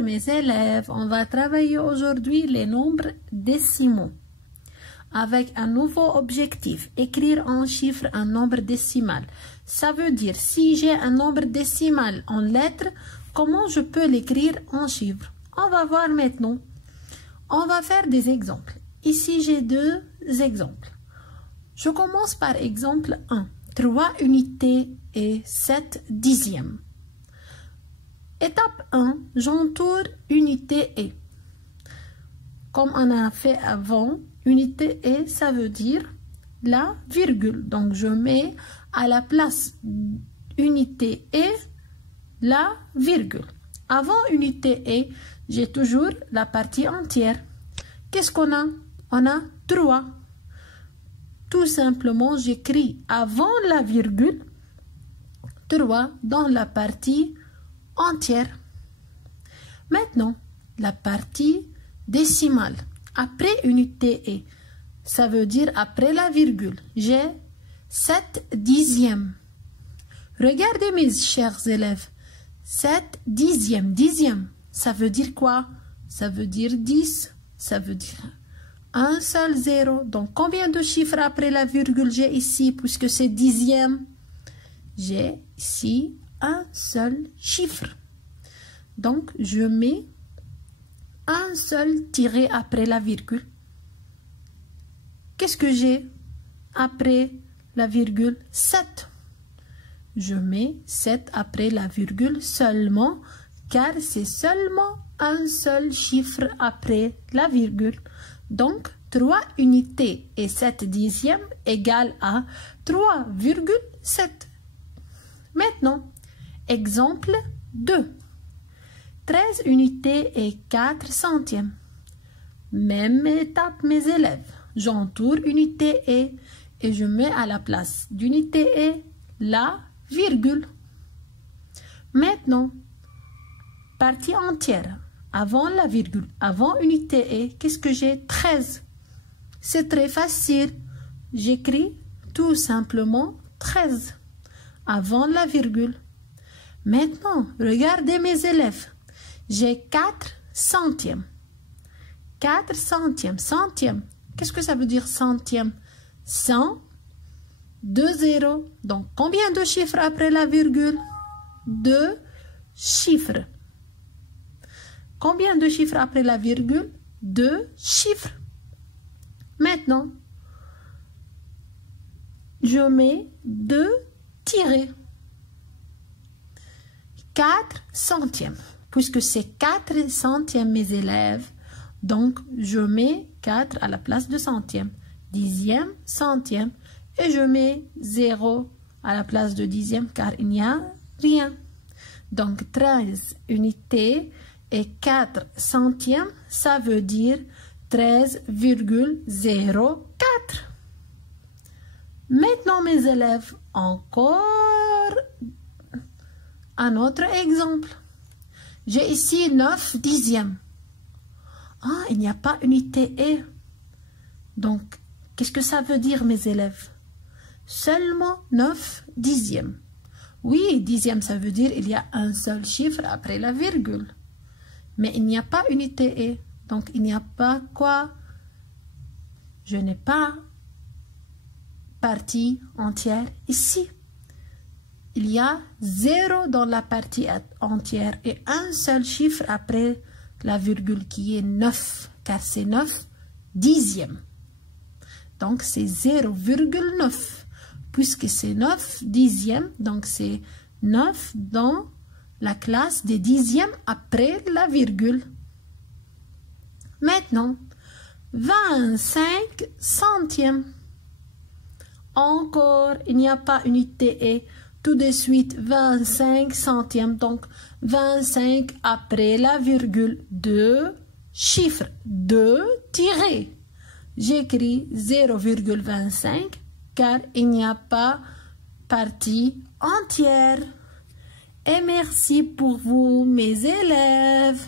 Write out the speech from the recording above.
mes élèves, on va travailler aujourd'hui les nombres décimaux avec un nouveau objectif, écrire en chiffres un nombre décimal. Ça veut dire, si j'ai un nombre décimal en lettres, comment je peux l'écrire en chiffres? On va voir maintenant. On va faire des exemples. Ici, j'ai deux exemples. Je commence par exemple 1. 3 unités et 7 dixièmes. Étape 1, j'entoure unité et. Comme on a fait avant, unité et, ça veut dire la virgule. Donc, je mets à la place unité et la virgule. Avant unité et, j'ai toujours la partie entière. Qu'est-ce qu'on a? On a 3. Tout simplement, j'écris avant la virgule 3 dans la partie entière. Maintenant, la partie décimale. Après unité et, ça veut dire après la virgule, j'ai 7 dixièmes. Regardez mes chers élèves, 7 dixièmes, dixième, ça veut dire quoi? Ça veut dire 10, ça veut dire un seul zéro. Donc, combien de chiffres après la virgule j'ai ici, puisque c'est dixième? J'ai ici un seul chiffre. Donc, je mets un seul tiré après la virgule. Qu'est-ce que j'ai après la virgule? 7. Je mets 7 après la virgule seulement, car c'est seulement un seul chiffre après la virgule. Donc, 3 unités et 7 dixièmes égale à 3,7. Maintenant, exemple 2. 13 unités et 4 centièmes. Même étape, mes élèves. J'entoure unité et je mets à la place d'unité et la virgule. Maintenant, partie entière. Avant la virgule, avant unité et, qu'est-ce que j'ai? 13. C'est très facile. J'écris tout simplement 13 avant la virgule. Maintenant, regardez mes élèves. J'ai 4 centièmes. 4 centièmes. Centième. Qu'est-ce que ça veut dire centième? 100, 2 zéros. Donc, combien de chiffres après la virgule? 2 chiffres. Combien de chiffres après la virgule? 2 chiffres. Maintenant, je mets 2 tirés. 4 centièmes. Puisque c'est 4 centièmes, mes élèves, donc je mets 4 à la place de centième. Dixième, centième. Et je mets 0 à la place de dixième, car il n'y a rien. Donc 13 unités et 4 centièmes, ça veut dire 13,04. Maintenant, mes élèves, encore un autre exemple. J'ai ici 9 dixièmes. Ah, il n'y a pas unité et. Donc, qu'est-ce que ça veut dire, mes élèves? Seulement 9 dixièmes. Oui, dixième, ça veut dire il y a un seul chiffre après la virgule. Mais il n'y a pas unité et. Donc, il n'y a pas quoi? Je n'ai pas partie entière ici. Il y a 0 dans la partie entière et un seul chiffre après la virgule qui est 9, car c'est 9 dixièmes. Donc, c'est 0,9. Puisque c'est 9 dixièmes, donc c'est 9 dans la classe des dixièmes après la virgule. Maintenant, 25 centièmes. Encore, il n'y a pas unité et. Tout de suite, 25 centièmes. Donc, 25 après la virgule, 2 chiffres, 2 tirés. J'écris 0,25 car il n'y a pas partie entière. Et merci pour vous, mes élèves.